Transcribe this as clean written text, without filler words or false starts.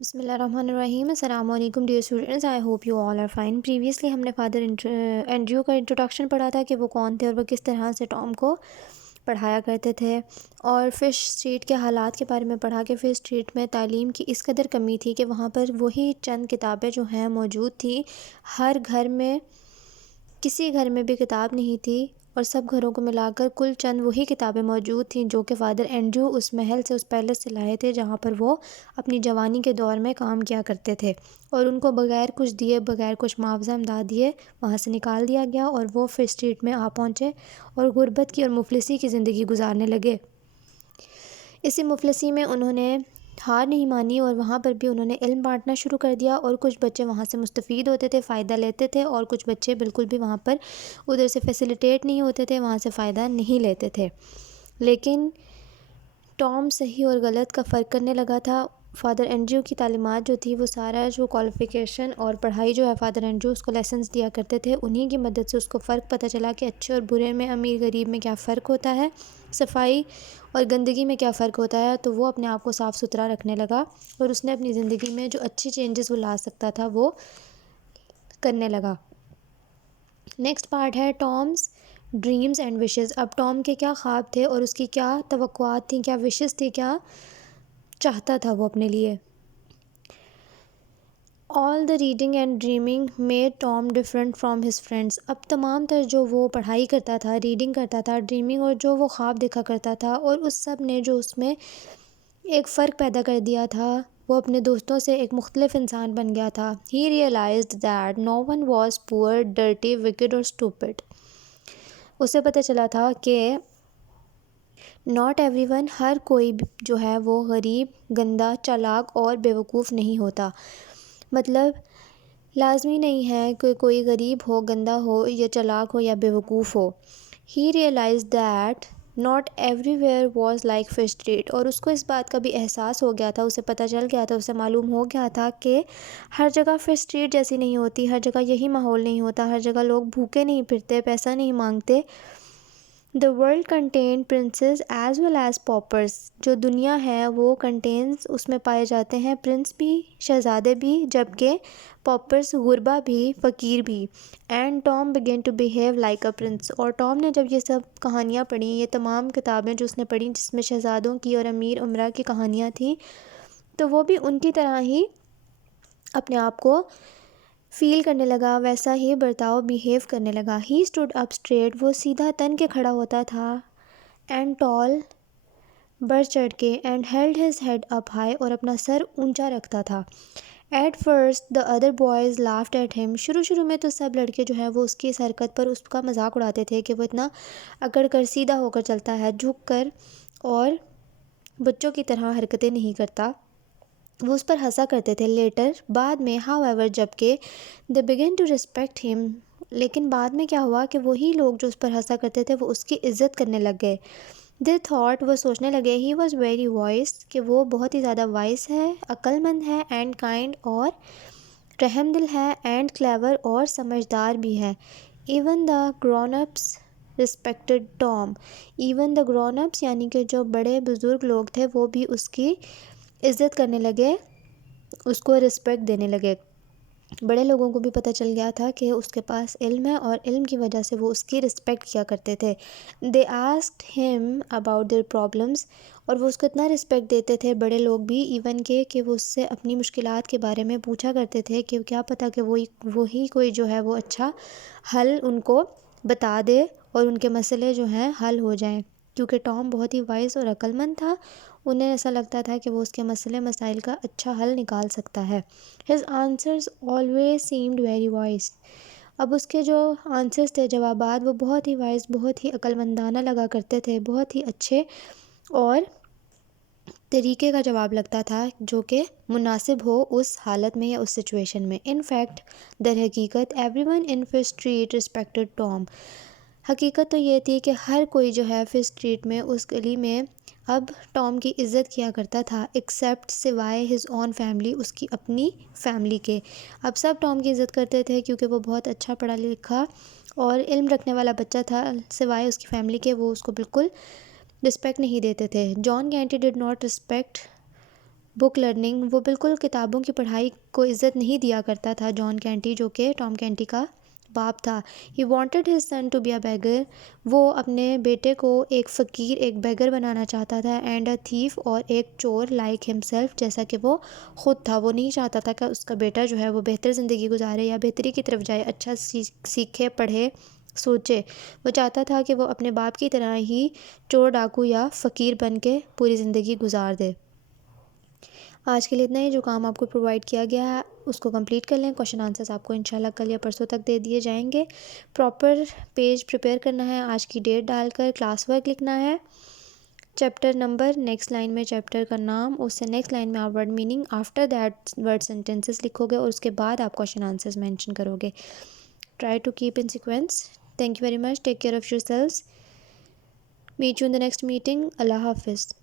بسم اللہ الرحمن الرحیم. السلام علیکم dear students. I hope you all are fine. Previously ہم نے فادر اینڈریو کا انٹروڈکشن پڑھا تھا کہ وہ کون تھے اور وہ کس طرح سے ٹام کو پڑھایا کرتے تھے، اور فش اسٹریٹ کے حالات کے بارے میں پڑھا کہ فش اسٹریٹ میں تعلیم کی اس قدر کمی تھی کہ وہاں پر وہی چند کتابیں جو ہیں موجود تھیں. ہر گھر میں، کسی گھر میں بھی کتاب نہیں تھی، اور سب گھروں کو ملا کر کل چند وہی کتابیں موجود تھیں جو کہ فادر اینڈریو اس محل سے، اس پیلس سے لائے تھے جہاں پر وہ اپنی جوانی کے دور میں کام کیا کرتے تھے، اور ان کو بغیر کچھ دیے، بغیر کچھ معاوضہ امداد دیے وہاں سے نکال دیا گیا، اور وہ فش اسٹریٹ میں آ پہنچے اور غربت کی اور مفلسی کی زندگی گزارنے لگے. اسی مفلسی میں انہوں نے ہار نہیں مانی اور وہاں پر بھی انہوں نے علم بانٹنا شروع کر دیا، اور کچھ بچے وہاں سے مستفید ہوتے تھے، فائدہ لیتے تھے، اور کچھ بچے بالکل بھی وہاں پر ادھر سے فیسیلیٹیٹ نہیں ہوتے تھے، وہاں سے فائدہ نہیں لیتے تھے. لیکن ٹام صحیح اور غلط کا فرق کرنے لگا تھا. فادر اینڈریو کی تعلیمات جو تھی، وہ سارا جو کوالیفیکیشن اور پڑھائی جو ہے، فادر اینڈریو اس کو لیسنس دیا کرتے تھے، انہی کی مدد سے اس کو فرق پتہ چلا کہ اچھے اور برے میں، امیر غریب میں کیا فرق ہوتا ہے، صفائی اور گندگی میں کیا فرق ہوتا ہے. تو وہ اپنے آپ کو صاف ستھرا رکھنے لگا، اور اس نے اپنی زندگی میں جو اچھی چینجز وہ لا سکتا تھا وہ کرنے لگا. نیکسٹ پارٹ ہے ٹامز ڈریمز اینڈ وشز. اب ٹام کے کیا خواب تھے اور اس کی کیا توقعات تھیں، کیا وشز تھی، کیا چاہتا تھا وہ اپنے لیے. All the reading and dreaming made Tom different from his friends. اب تمام تر جو وہ پڑھائی کرتا تھا، ریڈنگ کرتا تھا، ڈریمنگ اور جو وہ خواب دیکھا کرتا تھا، اور اس سب نے جو اس میں ایک فرق پیدا کر دیا تھا، وہ اپنے دوستوں سے ایک مختلف انسان بن گیا تھا. He realized that no one was poor, dirty, wicked اور اسٹوپڈ. اسے پتہ چلا تھا کہ ناٹ ایوری ون، ہر کوئی جو ہے وہ غریب، گندا، چالاک اور بیوقوف نہیں ہوتا. مطلب لازمی نہیں ہے کہ کوئی غریب ہو، گندا ہو یا چالاک ہو یا بیوقوف ہو. He realized that not everywhere was like fish street. اور اس کو اس بات کا بھی احساس ہو گیا تھا، اسے پتہ چل گیا تھا، اسے معلوم ہو گیا تھا کہ ہر جگہ فش اسٹریٹ جیسی نہیں ہوتی، ہر جگہ یہی ماحول نہیں ہوتا، ہر جگہ لوگ بھوکے نہیں پھرتے، پیسہ نہیں مانگتے. The world contained princes as well as paupers. جو دنیا ہے وہ کنٹینز، اس میں پائے جاتے ہیں پرنس بھی، شہزادے بھی، جبکہ پاپرز غربا بھی، فقیر بھی. And Tom began to behave like a prince. اور ٹام نے جب یہ سب کہانیاں پڑھیں، یہ تمام کتابیں جو اس نے پڑھیں جس میں شہزادوں کی اور امیر امرا کی کہانیاں تھیں، تو وہ بھی ان کی طرح ہی اپنے آپ کو فیل کرنے لگا، ویسا ہی برتاؤ بیہیو کرنے لگا. ہی اسٹوڈ اپ اسٹریٹ. وہ سیدھا تن کے کھڑا ہوتا تھا. اینڈ ٹال، بڑھ چڑھ کے. And held his head up high. اور اپنا سر اونچا رکھتا تھا. At first the other boys laughed at him. شروع میں تو سب لڑکے جو ہیں وہ اس کی اس حرکت پر اس کا مذاق اڑاتے تھے کہ وہ اتنا اکڑ کر سیدھا ہو کر چلتا ہے، جھک کر اور بچوں کی طرح حرکتیں نہیں کرتا. وہ اس پر ہنسا کرتے تھے. لیٹر، بعد میں، ہاؤ ایور، جبکہ دے بگن ٹو ریسپیکٹ ہم. لیکن بعد میں کیا ہوا کہ وہی لوگ جو اس پر ہنسا کرتے تھے وہ اس کی عزت کرنے لگ گئے. دے تھاٹ، وہ سوچنے لگے، ہی واز ویری وائس، کہ وہ بہت ہی زیادہ وائس ہے، عقل مند ہے، اینڈ کائنڈ، اور رحم دل ہے، اینڈ کلیور، اور سمجھدار بھی ہے. Even the grown ups respected Tom. Even the grown ups یعنی کہ جو بڑے بزرگ لوگ تھے وہ بھی اس کی عزت کرنے لگے، اس کو رسپیکٹ دینے لگے. بڑے لوگوں کو بھی پتہ چل گیا تھا کہ اس کے پاس علم ہے، اور علم کی وجہ سے وہ اس کی رسپیکٹ کیا کرتے تھے. دے آسکڈ ہم اباؤٹ دیئر پرابلمس. اور وہ اس کو اتنا رسپیکٹ دیتے تھے بڑے لوگ بھی، ایون کہ وہ اس سے اپنی مشکلات کے بارے میں پوچھا کرتے تھے کہ کیا پتہ کہ وہی کوئی جو ہے وہ اچھا حل ان کو بتا دے اور ان کے مسئلے جو ہیں حل ہو جائیں. کیونکہ ٹام بہت ہی وائز اور عقل مند تھا، انہیں ایسا لگتا تھا کہ وہ اس کے مسائل کا اچھا حل نکال سکتا ہے. His answers always seemed very wise. اب اس کے جو آنسرز تھے، جوابات، وہ بہت ہی وائز، بہت ہی عقل مندانہ لگا کرتے تھے، بہت ہی اچھے اور طریقے کا جواب لگتا تھا جو کہ مناسب ہو اس حالت میں یا اس سچویشن میں. ان فیکٹ، در حقیقت، every one in fish street respected Tom. حقیقت تو یہ تھی کہ ہر کوئی جو ہے فش اسٹریٹ میں، اس گلی میں، اب ٹام کی عزت کیا کرتا تھا، ایکسیپٹ، سوائے ہز اون فیملی، اس کی اپنی فیملی کے. اب سب ٹام کی عزت کرتے تھے کیونکہ وہ بہت اچھا پڑھا لکھا اور علم رکھنے والا بچہ تھا، سوائے اس کی فیملی کے. وہ اس کو بالکل رسپیکٹ نہیں دیتے تھے. جان گینٹی did not respect book learning, وہ بالکل کتابوں کی پڑھائی کو عزت نہیں دیا کرتا تھا جان کینٹی، جو کہ ٹام کینٹی کا باپ تھا۔ He wanted his son to be a beggar, وہ اپنے بیٹے کو ایک فقیر، ایک بیگر بنانا چاہتا تھا، اینڈ اے تھیف، اور ایک چور، لائک ہمسیلف، جیسا کہ وہ خود تھا۔ وہ نہیں چاہتا تھا کہ اس کا بیٹا جو ہے وہ بہتر زندگی گزارے یا بہتری کی طرف جائے، اچھا سیکھے، پڑھے، سوچے۔ وہ چاہتا تھا کہ وہ اپنے باپ کی طرح ہی چور، ڈاکو یا فقیر بن کے پوری زندگی گزار دے۔ آج کے لیے اتنا ہی۔ جو کام آپ کو پرووائڈ کیا گیا ہے اس کو کمپلیٹ کر لیں۔ کوشچن آنسرز آپ کو انشاءاللہ کل یا پرسوں تک دے دیے جائیں گے۔ پراپر پیج پریپیئر کرنا ہے، آج کی ڈیٹ ڈال کر کلاس ورک لکھنا ہے، چیپٹر نمبر، نیکسٹ لائن میں چیپٹر کا نام، اس سے نیکسٹ لائن میں آپ word meaning, after that word sentences لکھو گے، اور اس کے بعد آپ کوشچن آنسرز مینشن کرو گے۔ Try to keep in sequence. Thank you very much, take care of yourselves, meet you in the next meeting, اللہ حافظ۔